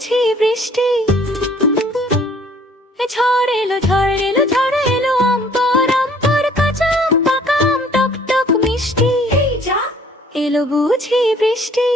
বুঝি বৃষ্টি। ঝড় এলো ঝড় এলো ঝড় এলো, আম পর কাঁচা আম পাকা আম টক টক মিষ্টি। এলো বুঝি বৃষ্টি।